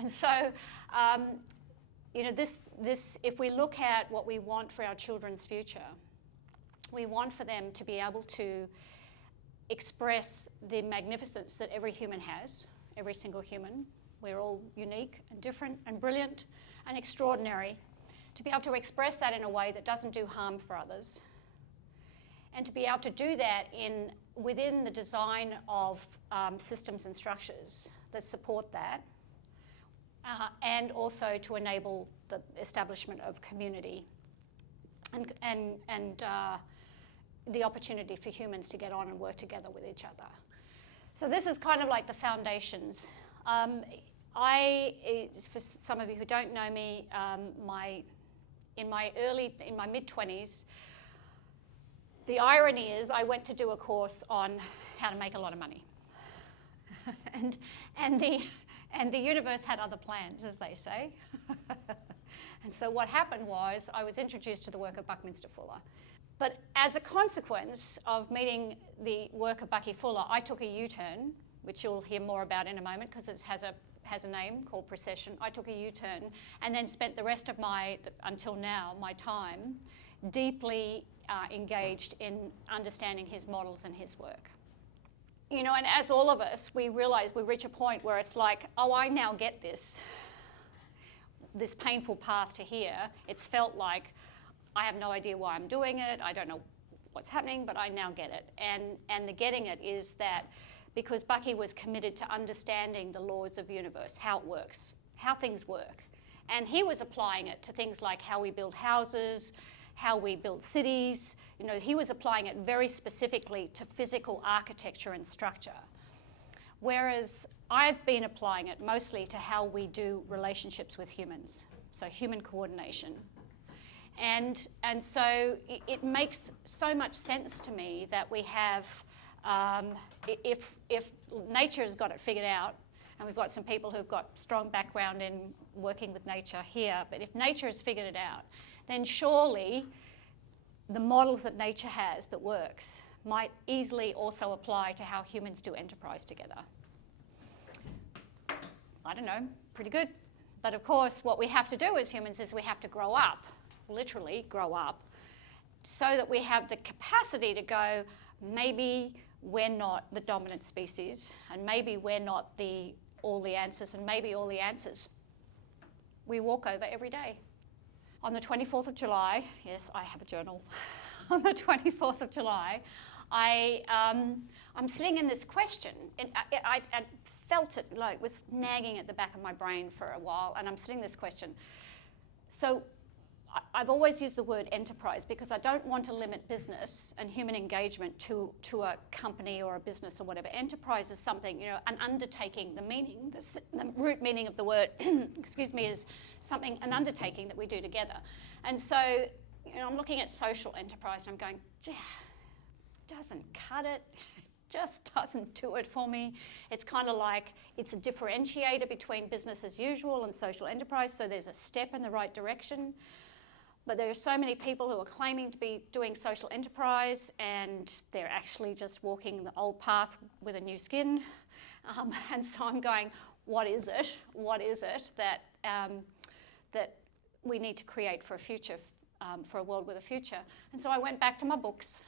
And so, you know, if we look at what we want for our children's future, we want for them to be able to express the magnificence that every human has, every single human. We're all unique and different and brilliant and extraordinary. To be able to express that in a way that doesn't do harm for others. And to be able to do that within the design of systems and structures that support that, and also to enable the establishment of community and the opportunity for humans to get on and work together with each other. So this is kind of like the foundations. For some of you who don't know me, in my mid-20s, the irony is I went to do a course on how to make a lot of money. and the universe had other plans, as they say. And so what happened was I was introduced to the work of Buckminster Fuller. But as a consequence of meeting the work of Bucky Fuller, I took a U-turn, which you'll hear more about in a moment because it has a name called precession. I took a U-turn and then spent the rest of until now, my time deeply engaged in understanding his models and his work. You know, and as all of us, we reach a point where it's like, oh, I now get this painful path to here. It's felt like I have no idea why I'm doing it. I don't know what's happening, but I now get it. And the getting it is that because Bucky was committed to understanding the laws of the universe, how it works, how things work. And he was applying it to things like how we build houses, how we build cities. You know, he was applying it very specifically to physical architecture and structure. Whereas I've been applying it mostly to how we do relationships with humans, so human coordination. And so it makes so much sense to me that we have, if nature has got it figured out, and we've got some people who've got strong background in working with nature here, but if nature has figured it out, then surely the models that nature has that works might easily also apply to how humans do enterprise together. I don't know, pretty good. But of course, what we have to do as humans is we have to grow up, literally grow up, so that we have the capacity to go, maybe we're not the dominant species, and maybe we're not all the answers, and maybe all the answers we walk over every day. On the 24th of July, yes, I have a journal. On the 24th of July, I'm sitting in this question. I felt it, like it was nagging at the back of my brain for a while, and I'm sitting in this question. So I've always used the word enterprise because I don't want to limit business and human engagement to a company or a business or whatever. Enterprise is something, you know, an undertaking. The root meaning of the word, excuse me, is something, an undertaking that we do together. And so, you know, I'm looking at social enterprise and I'm going, doesn't cut it. Just doesn't do it for me. It's kind of like it's a differentiator between business as usual and social enterprise, so there's a step in the right direction. But there are so many people who are claiming to be doing social enterprise and they're actually just walking the old path with a new skin. And so I'm going, what is it? What is it that we need to create for a future, for a world with a future? And so I went back to my books.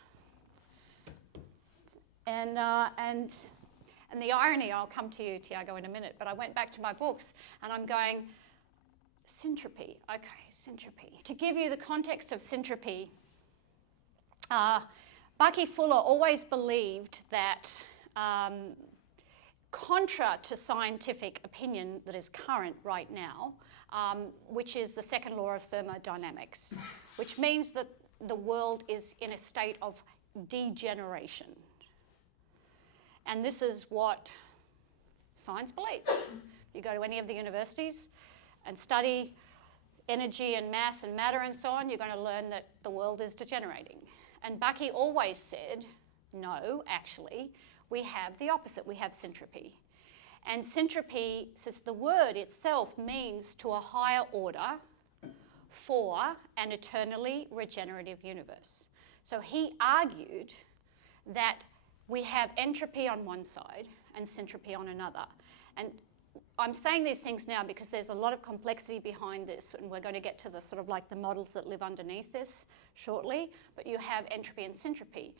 And the irony, I'll come to you, Tiago, in a minute, but I went back to my books and I'm going, syntropy, okay, syntropy. To give you the context of syntropy, Bucky Fuller always believed that, contra to scientific opinion that is current right now, which is the second law of thermodynamics, which means that the world is in a state of degeneration. And this is what science believes. You go to any of the universities and study energy and mass and matter and so on, you're going to learn that the world is degenerating. And Bucky always said, no, actually, we have the opposite. We have syntropy. And syntropy, since the word itself means to a higher order for an eternally regenerative universe. So he argued that we have entropy on one side and syntropy on another. And I'm saying these things now because there's a lot of complexity behind this, and we're going to get to the sort of like the models that live underneath this shortly, but you have entropy and syntropy.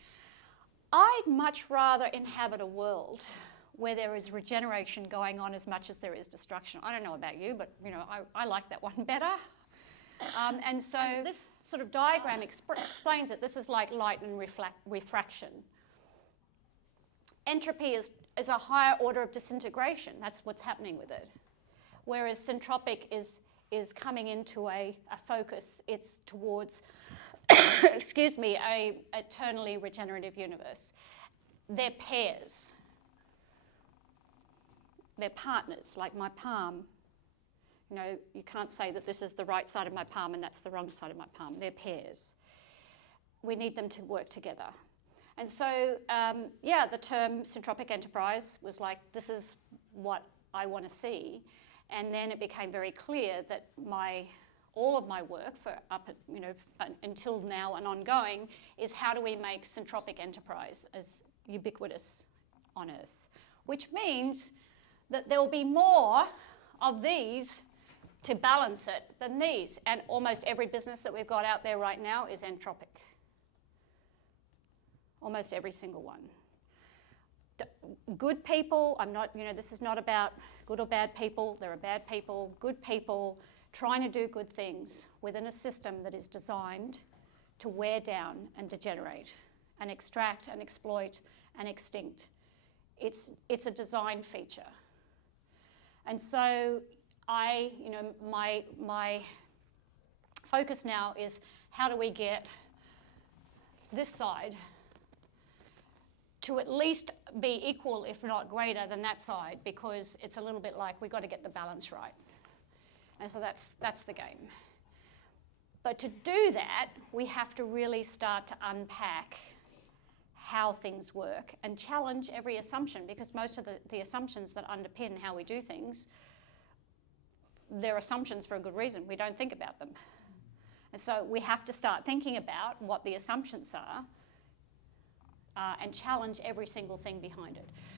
I'd much rather inhabit a world where there is regeneration going on as much as there is destruction. I don't know about you, but I like that one better. And so this sort of diagram explains it. This is like light and refraction. Entropy is a higher order of disintegration. That's what's happening with it. Whereas syntropic is coming into a focus. It's towards, excuse me, a eternally regenerative universe. They're pairs. They're partners, like my palm. You can't say that this is the right side of my palm and that's the wrong side of my palm. They're pairs. We need them to work together. And so, the term syntropic enterprise was like, this is what I want to see. And then it became very clear that all of my work for until now and ongoing is how do we make syntropic enterprise as ubiquitous on Earth, which means that there will be more of these to balance it than these. And almost every business that we've got out there right now is entropic. Almost every single one. Good people, this is not about good or bad people. There are bad people, good people trying to do good things within a system that is designed to wear down and degenerate and extract and exploit and extinct. It's a design feature. And so my focus now is how do we get this side to at least be equal, if not greater, than that side, because it's a little bit like we've got to get the balance right. And so that's the game. But to do that, we have to really start to unpack how things work and challenge every assumption, because most of the assumptions that underpin how we do things, they're assumptions for a good reason. We don't think about them. And so we have to start thinking about what the assumptions are and challenge every single thing behind it.